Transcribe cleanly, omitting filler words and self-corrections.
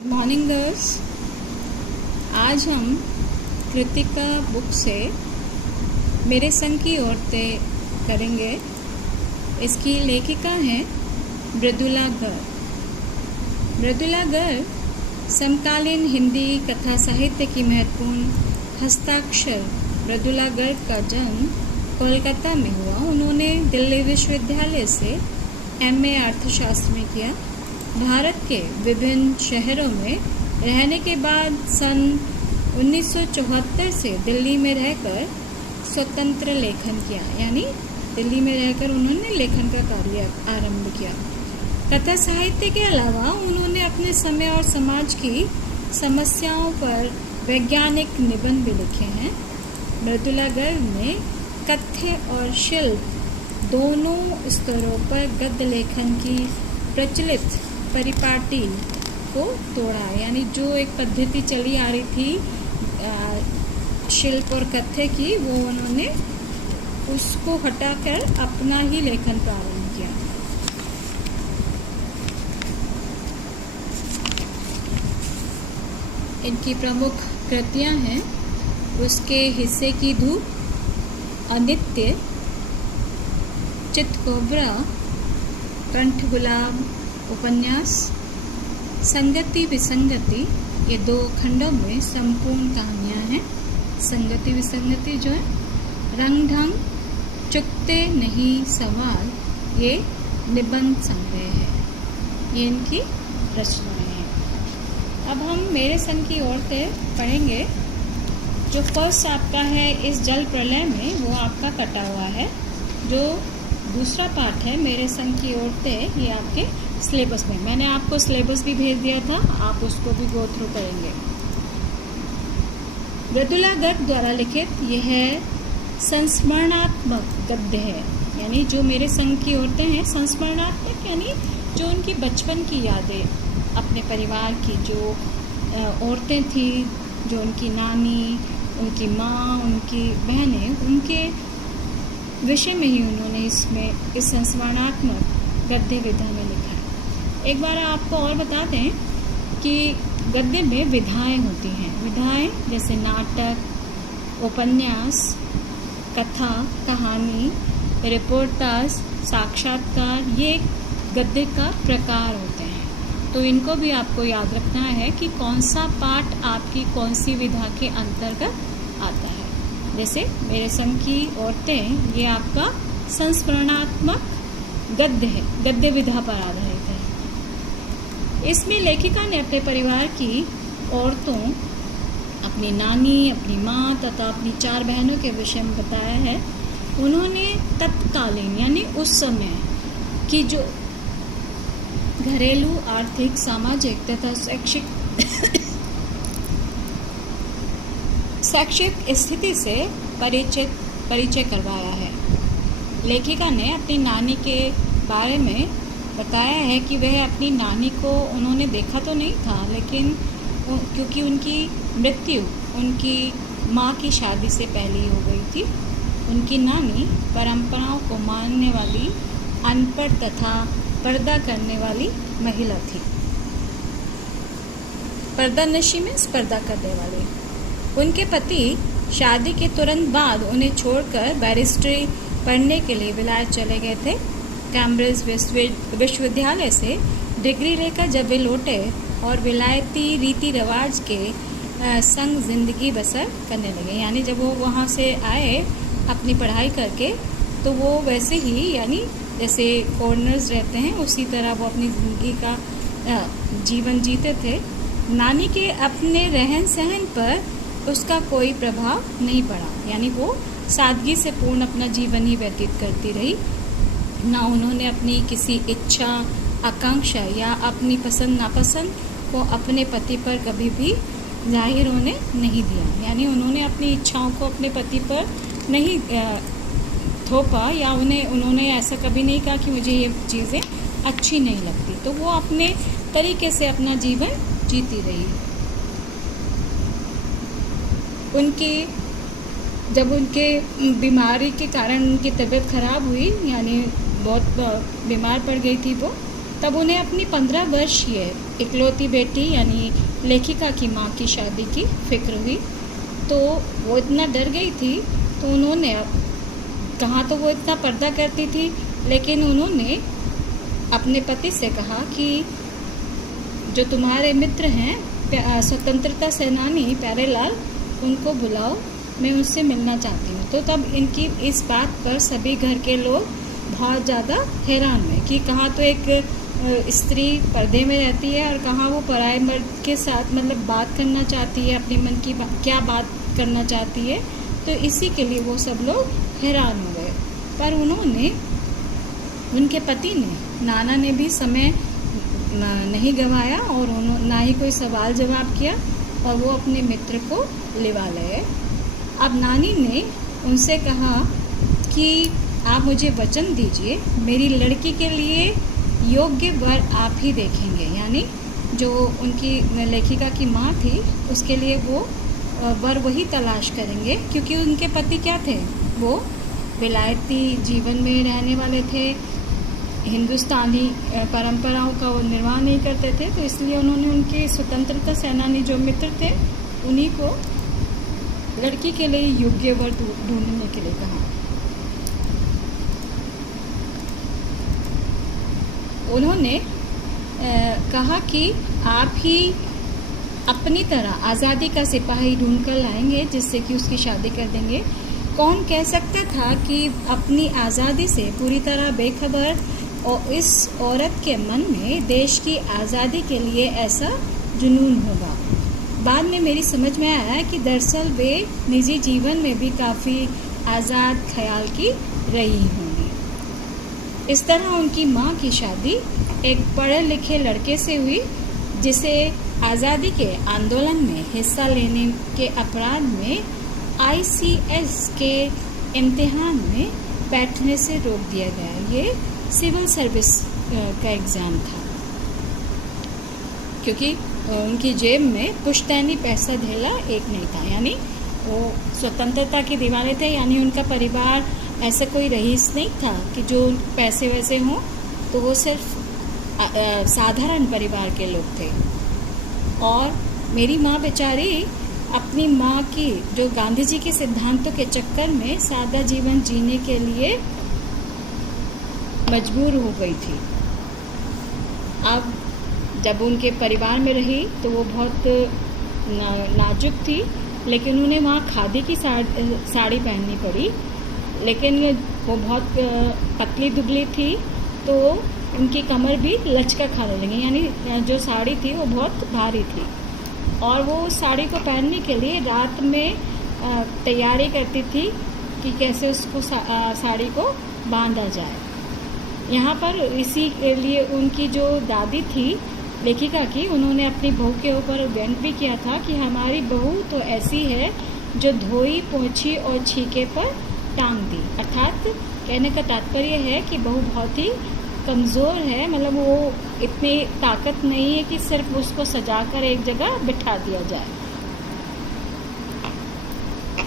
Good morning girls. आज हम Kritika book से मेरे संग की औरतें करेंगे। इसकी लेखिका हैं मृदुला गर्ग। मृदुला गर्ग समकालीन हिंदी कथा साहित्य की महत्वपूर्ण हस्ताक्षर। मृदुला गर्ग का जन्म कोलकाता में हुआ। उन्होंने दिल्ली विश्वविद्यालय से एमए अर्थशास्त्र में किया। भारत के विभिन्न शहरों में रहने के बाद सन 1974 से दिल्ली में रहकर स्वतंत्र लेखन किया, यानी दिल्ली में रहकर उन्होंने लेखन का कार्य आरंभ किया। कथा साहित्य के अलावा उन्होंने अपने समय और समाज की समस्याओं पर वैज्ञानिक निबंध भी लिखे हैं। मृदुला गर्ग ने कथ्य और शिल्प दोनों स्तरों पर गद्य लेखन की प्रचलित परिपाटी को तोड़ा, यानी जो एक पद्धति चली आ रही थी शिल्प और कथ्य की, वो उन्होंने उसको हटाकर अपना ही लेखन प्रारंभ किया। इनकी प्रमुख कृतियां हैं उसके हिस्से की धूप, अनित्य, चितकोबरा, कंठ गुलाब उपन्यास, संगति विसंगति। ये 2 खंडों में संपूर्ण कहानियाँ हैं। संगति विसंगति जो है, रंग ढंग, चुकते नहीं सवाल, ये निबंध संग्रह है। ये इनकी रचनाएं हैं। अब हम मेरे संग की औरतें पढ़ेंगे। जो फर्स्ट आपका है इस जल प्रलय में, वो आपका कटा हुआ है। जो दूसरा पार्ट है मेरे संग की औरतें, ये आपके सिलेबस में, मैंने आपको सिलेबस भी भेज दिया था, आप उसको भी गो थ्रू करेंगे। मृदुला गर्ग द्वारा लिखित यह संस्मरणात्मक गद्य है, यानी जो मेरे संग की औरतें हैं, संस्मरणात्मक यानी जो उनकी बचपन की यादें, अपने परिवार की जो औरतें थी, जो उनकी नानी, उनकी माँ, उनकी बहनें, उनके विषय में ही उन्होंने इसमें इस संस्मरणात्मक गद्य विधा में लिखा है। एक बार आपको और बता दें कि गद्य में विधाएं होती हैं। विधाएं जैसे नाटक, उपन्यास, कथा, कहानी, रिपोर्टाज, साक्षात्कार, ये गद्य का प्रकार होते हैं। तो इनको भी आपको याद रखना है कि कौन सा पाठ आपकी कौन सी विधा के अंतर्गत आता है। जैसे मेरे संग की औरतें, ये आपका संस्मरणात्मक गद्य है, गद्य विधा पर आधारित है। इसमें लेखिका ने अपने परिवार की औरतों, अपनी नानी, अपनी माँ तथा अपनी 4 बहनों के विषय में बताया है। उन्होंने तत्कालीन यानी उस समय की जो घरेलू, आर्थिक, सामाजिक तथा शैक्षिक स्थिति से परिचय करवाया है। लेखिका ने अपनी नानी के बारे में बताया है कि वह अपनी नानी को उन्होंने देखा तो नहीं था, लेकिन क्योंकि उनकी मृत्यु उनकी माँ की शादी से पहले ही हो गई थी। उनकी नानी परंपराओं को मानने वाली, अनपढ़ तथा पर्दा करने वाली महिला थी। पर्दानशी में स्पर्धा करने वाली। उनके पति शादी के तुरंत बाद उन्हें छोड़कर बैरिस्ट्री पढ़ने के लिए विलायत चले गए थे। कैम्ब्रिज विश्वविद्यालय से डिग्री लेकर जब वे लौटे और विलायती रीति रिवाज के संग जिंदगी बसर करने लगे, यानी जब वो वहाँ से आए अपनी पढ़ाई करके, तो वो वैसे ही, यानी जैसे फॉरेनर्स रहते हैं उसी तरह वो अपनी ज़िंदगी का जीवन जीते थे। नानी के अपने रहन सहन पर उसका कोई प्रभाव नहीं पड़ा, यानी वो सादगी से पूर्ण अपना जीवन ही व्यतीत करती रही। ना उन्होंने अपनी किसी इच्छा, आकांक्षा या अपनी पसंद नापसंद को अपने पति पर कभी भी जाहिर होने नहीं दिया, यानी उन्होंने अपनी इच्छाओं को अपने पति पर नहीं थोपा, या उन्होंने ऐसा कभी नहीं कहा कि मुझे ये चीज़ें अच्छी नहीं लगती। तो वो अपने तरीके से अपना जीवन जीती रही। जब उनके बीमारी के कारण उनकी तबीयत खराब हुई, यानी बहुत बीमार पड़ गई थी वो, तब उन्हें अपनी 15 वर्षीय इकलौती बेटी यानी लेखिका की माँ की शादी की फिक्र हुई। तो वो इतना डर गई थी, तो उन्होंने कहाँ तो वो इतना पर्दा करती थी, लेकिन उन्होंने अपने पति से कहा कि जो तुम्हारे मित्र हैं स्वतंत्रता सेनानी प्यारेलाल, उनको बुलाओ, मैं उनसे मिलना चाहती हूँ। तो तब इनकी इस बात पर सभी घर के लोग बहुत ज़्यादा हैरान हुए कि कहाँ तो एक स्त्री पर्दे में रहती है और कहाँ वो पराये मर्द के साथ मतलब बात करना चाहती है, अपने मन की क्या बात करना चाहती है। तो इसी के लिए वो सब लोग हैरान हो गए। पर उन्होंने, उनके पति ने, नाना ने भी समय नहीं गंवाया और ना ही कोई सवाल जवाब किया और वो अपने मित्र को लिवा लाए। अब नानी ने उनसे कहा कि आप मुझे वचन दीजिए, मेरी लड़की के लिए योग्य वर आप ही देखेंगे। यानी जो उनकी लेखिका की माँ थी, उसके लिए वो वर वही तलाश करेंगे, क्योंकि उनके पति क्या थे, वो विलायती जीवन में रहने वाले थे, हिंदुस्तानी परंपराओं का वो निर्वाह नहीं करते थे। तो इसलिए उन्होंने उनके स्वतंत्रता सेनानी जो मित्र थे, उन्हीं को लड़की के लिए योग्य वर ढूंढने के लिए कहा। उन्होंने कहा कि आप ही अपनी तरह आज़ादी का सिपाही ढूंढ कर लाएंगे जिससे कि उसकी शादी कर देंगे। कौन कह सकता था कि अपनी आज़ादी से पूरी तरह बेखबर और इस औरत के मन में देश की आज़ादी के लिए ऐसा जुनून होगा। बाद में मेरी समझ में आया कि दरअसल वे निजी जीवन में भी काफ़ी आज़ाद ख्याल की रही होंगी। इस तरह उनकी माँ की शादी एक पढ़े लिखे लड़के से हुई, जिसे आज़ादी के आंदोलन में हिस्सा लेने के अपराध में ICS के इम्तिहान में बैठने से रोक दिया गया। ये सिविल सर्विस का एग्ज़ाम था, क्योंकि उनकी जेब में पुश्तैनी पैसा धेला एक नहीं था। यानी वो स्वतंत्रता के दीवाने थे, यानी उनका परिवार ऐसा कोई रईस नहीं था कि जो पैसे वैसे हों, तो वो सिर्फ साधारण परिवार के लोग थे। और मेरी माँ बेचारी अपनी माँ की जो गांधी जी के सिद्धांतों के चक्कर में सादा जीवन जीने के लिए मजबूर हो गई थी। अब जब उनके परिवार में रही तो वो बहुत नाजुक थी, लेकिन उन्हें वहाँ खादी की साड़ी पहननी पड़ी। लेकिन वो बहुत पतली दुबली थी, तो उनकी कमर भी लचका खाने लगी, यानी जो साड़ी थी वो बहुत भारी थी। और वो उस साड़ी को पहनने के लिए रात में तैयारी करती थी कि कैसे उसको साड़ी को बांधा जाए। यहाँ पर इसी लिए उनकी जो दादी थी लेखिका की, उन्होंने अपनी बहू के ऊपर व्यंग भी किया था कि हमारी बहू तो ऐसी है जो धोई पोंछी और छीके पर टांग दी। अर्थात कहने का तात्पर्य है कि बहू बहुत ही कमज़ोर है, मतलब वो इतनी ताकत नहीं है कि सिर्फ उसको सजाकर एक जगह बिठा दिया जाए।